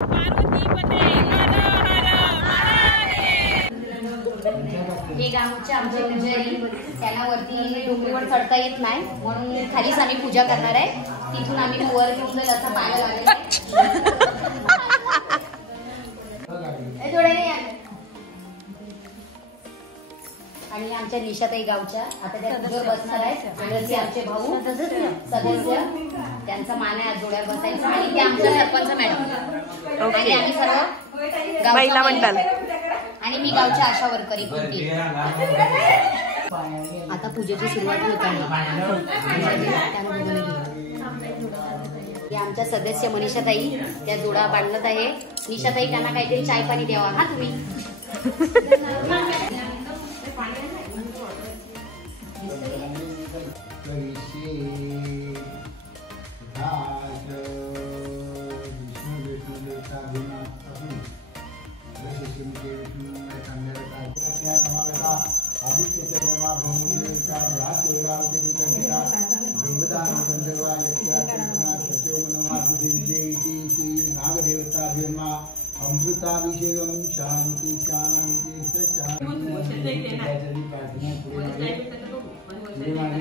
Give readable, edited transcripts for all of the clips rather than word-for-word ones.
हे गावचे आमचे पुजारी, त्यांना वरती डोंगरीवर चढता येत नाही म्हणून खालीच आम्ही पूजा करणार आहे. तिथून आम्ही वर घेऊन जाईल असं पाहायला लागेल. आणि आमच्या निशाताई गावच्या आता त्या पूजेवर बसणार आहेत. आमचे भाऊ सदस्य, त्यांचा मान आहे जोड्यावर बसायचं. आणि ते आमच्या सरपंच मॅडम आणि आम्ही सर्व महिला मंडळ आणि मी गावच्या आशा वर्करी होती. आता पूजेची सुरुवात होत आहे. आमच्या सदस्य मनीषाताई त्या जोडा बांधत आहे. निशाताई त्यांना काहीतरी चाय पाणी द्यावा हा तुम्ही. अमृताभिषेकम शांती शांती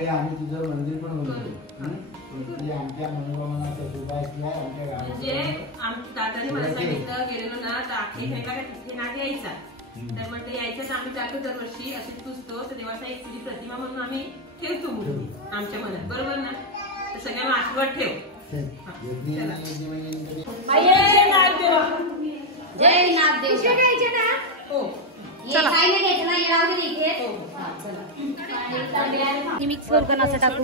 आम्ही तुझं मंदिर पण बनवतो. आमच्या मनोकामनाचा सुभाष आमच्या गावात गेलेलो ना तर आखी तिथे नाग यायचा. तर म्हटलं यायचं तर आम्ही जातो दरवर्षी अशी पुजतो. तर देवाचा एक तुझी प्रतिमा म्हणून आम्ही ठेवतो मूर्ती आमच्या मनात. बरोबर ना? तर सगळ्यांना आशीर्वाद ठेव. जय नागदेव. हो मिक्स करून असं टाकू.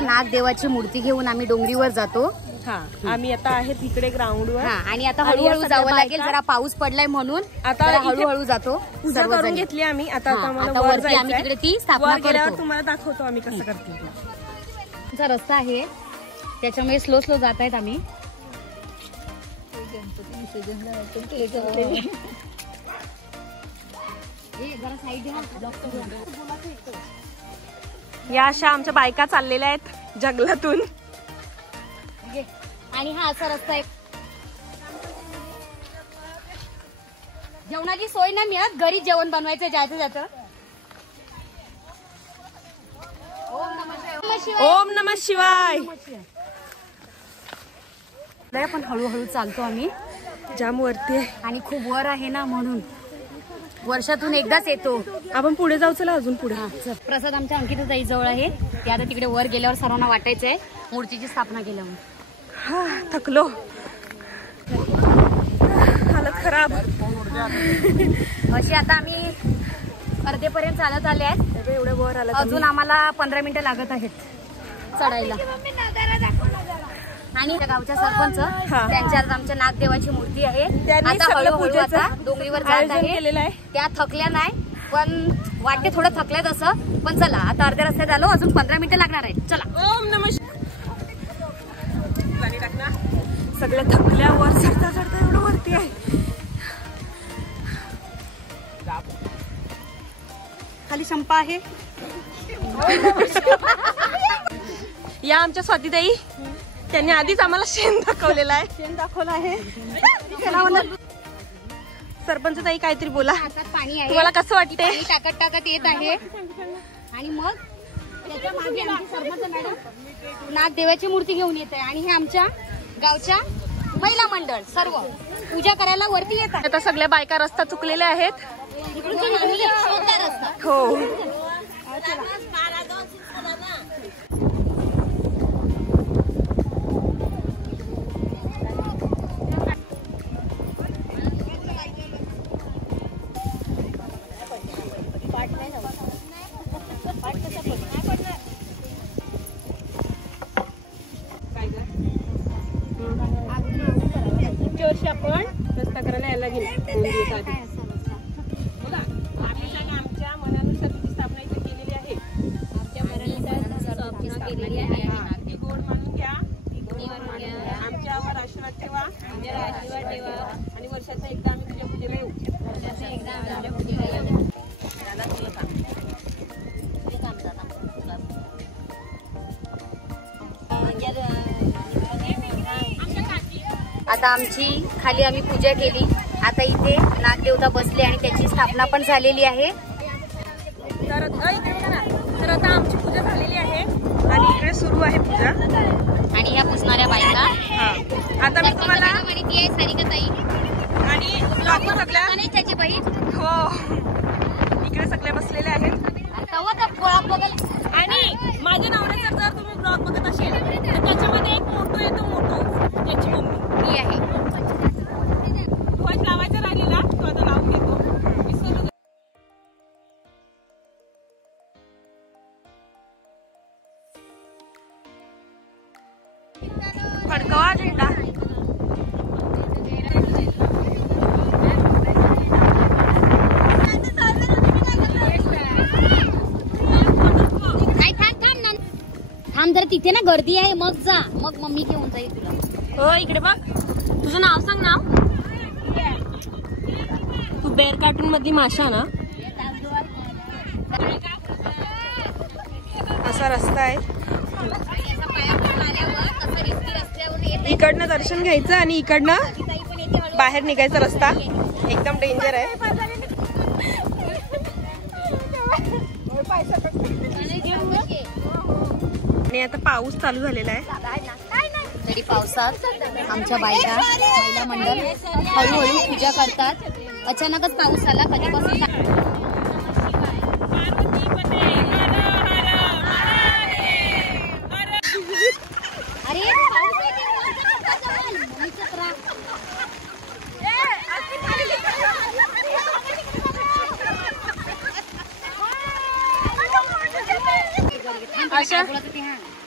नागदेवाची मूर्ती घेऊन आम्ही डोंगरीवर जातो. आम्ही आता आहे तिकडे ग्राउंडवर. आणि आता हळूहळू जावं लागेल. जरा पाऊस पडलाय म्हणून आता हळूहळू जातो. पूजा करून घेतली आम्ही. आता वरती आम्ही तिकडे ती स्थापना करतो. तुम्हाला दाखवतो आम्ही कसं करतो. तुमचा रस्ता आहे त्याच्यामुळे स्लो स्लो जात आहेत आम्ही. या अशा आमच्या बायका चाललेल्या आहेत जंगलातून. आणि हा असा रस्ता आहे. जेवणाची सोय नाही मिळत. घरी जेवण बनवायचं जायचं जातं. ओम नमः शिवाय. पण हळूहळू चालतो आम्ही. जाम वरती आहे आणि खूप वर आहे ना म्हणून वर्षातून एकदाच येतो. आपण पुढे जाऊ. चला अजून पुढे. प्रसाद आमच्या अंकिताताई जवळ आहे. ते आता तिकडे वर गेल्यावर सर्वांना वाटायचंय मूर्तीची स्थापना केल्यावर. थकलो. हालत खराब. अशी आता आम्ही अर्धेपर्यंत चालत आले आहेत. एवढे वर आलं. अजून आम्हाला 15 मिनिटं लागत आहेत चढायला. आणि त्या गावच्या सरपंच त्यांच्यात आमच्या नागदेवाची मूर्ती आहे. आता हळूहळू आता डोंगरीवर जात आहे. त्या थकल्या नाही पण वाटते थोडं थकल्यात असं. पण चला आता अर्ध्या रस्त्यात आलो. अजून 15 मिनिटं लागणार आहेत. चला. ओम नमः. सगळ्या थकल्यावर चढता चढता एवढं वरती आहे. खाली संपा आहे. या आमच्या स्वातीताई. त्यांनी आधीच आम्हाला शेण दाखवलेला आहे. शेण दाखवलं आहे. सरपंच ताई काहीतरी बोला. पाणी आहे. तुम्हाला कसं वाटते? टाकत टाकत येत आहे. आणि मग त्याच्या मागे आमची सरपंच मॅडम नागदेवाची मूर्ती घेऊन येत आहे. आणि हे आमच्या गावच्या महिला मंडळ सर्व पूजा करायला वरती येतात. आता सगळ्या बायका रस्ता चुकलेल्या आहेत. रस्ता हो. वर्षी आपण रस्ता करायला यायला गेलो 2 दिवस आधी. बघा आम्ही आमच्या मनानुसार तुझी स्थापना इथे केलेली आहे. आमच्या मनानुसार स्थापना केलेली आहे. ती गोड मानून घ्या. आमच्यावर आशीर्वाद ठेवा. आणि वर्षाचा एकदा आम्ही तुझ्या पूजेला येऊ. दादा तुला सांग. ते काम दादा. आता आमची खाली आम्ही पूजा केली. आता इथे नागदेवता बसले आणि त्याची स्थापना पण झालेली आहे. तर आता आमची पूजा झालेली आहे आणि इकडे सुरू आहे पूजा आणि ह्या पुसणाऱ्या बायका. आता मी तुम्हाला माहिती आहे सारिकाताई आणि ब्लॉग सगळ्या त्याची बहीण हो इकडे सगळे बसलेले आहेत. आणि माझ्या नवऱ्याचा जर तुम्ही ब्लॉग बघत असेल तर त्याच्यामध्ये एक मोठो येतो, मोठो त्याची मम्मी मी आहे. ध्वज लावायचा राहिलेला तो आता लावून घेतो. फडकवा झेंडा. थांब जर तिथे ना गर्दी आहे मग जा, मग मम्मी घेऊन जाईल तुला. हो इकडे बघ, तुझं नाव सांग. नाव तू बेअर कार्टून मधली माशा ना. असा रस्ता आहे, इकडनं दर्शन घ्यायचं आणि इकडनं बाहेर निघायचा रस्ता एकदम डेंजर आहे. आणि आता पाऊस चालू झालेला आहे. तरी पावसात आमच्या बायका महिला मंडळ हळूहळू पूजा करतात. अचानकच पाऊस आला. कधीपासून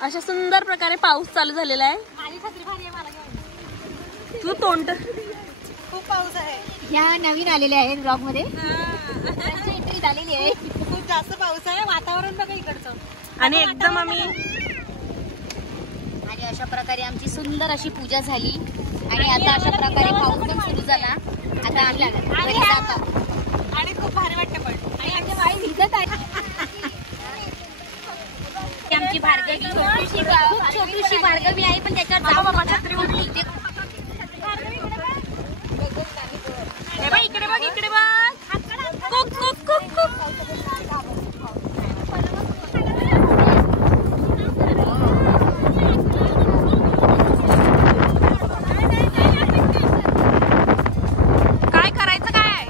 अशा सुंदर प्रकारे पाऊस चालू झालेला आहे. तू तोंड खूप पाऊस आहे. ह्या नवीन आलेल्या आहेत ब्लॉग मध्ये. त्यांची एंट्री झालेली आहे. खूप जास्त पाऊस आहे. वातावरण बघा इकडचं. आणि एकदम आम्ही आणि अशा प्रकारे आमची सुंदर अशी पूजा झाली. आणि आता अशा प्रकारे पाऊस पण सुरू झाला. आता आम्ही घरी जातो आणि खूप भारी वाटतं पण. आणि आमच्या बाई दिसत आहे. आमची भार्गवी खूप छोटीशी भार्गवी आहे पण त्याच्यात इकडे बघ, इकडे बघ. Cook cook cook cook. काय करायचं काय?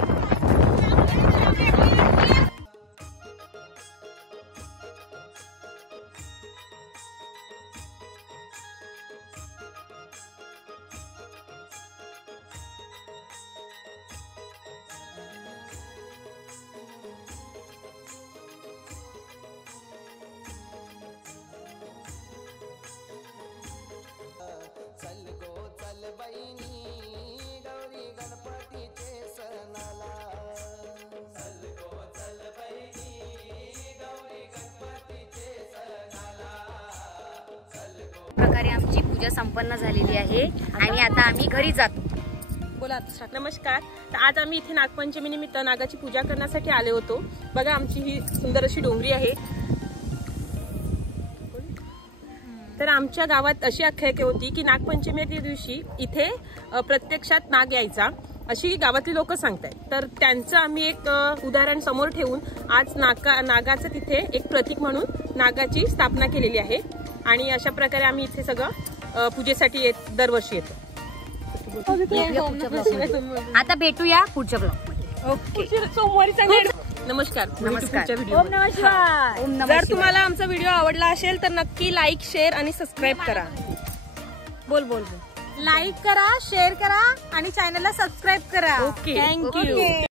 प्रकारे आमची पूजा संपन्न झालेली आहे आणि आता आम्ही घरी जातो. बोला. नमस्कार. तर आज आम्ही इथे नागपंचमी निमित्त नागाची पूजा करण्यासाठी आले होतो. बघा आमची ही सुंदर अशी डोंगरी आहे. तर आमच्या गावात अशी आख्यायिका होती की नागपंचमीच्या दिवशी इथे प्रत्यक्षात नाग यायचा अशी गावातली लोक सांगतात. तर त्यांचं आम्ही एक उदाहरण समोर ठेवून आज नागाचं तिथे एक प्रतीक म्हणून नागाची स्थापना केलेली आहे. आणि अशा प्रकारे आम्ही इथे सगळं पूजेसाठी दरवर्षी येतो. आता भेटूया पुढच्या ब्लॉग मध्ये. ओके. सोमवारी नमस्कार. नमस्कार. जर तुम्हाला आमचा व्हिडिओ आवडला असेल तर नक्की लाईक, शेअर आणि सबस्क्राईब करा. बोल बोल बोल. लाईक करा, शेअर करा आणि चॅनलला सबस्क्राईब करा. ओके. थँक्यू.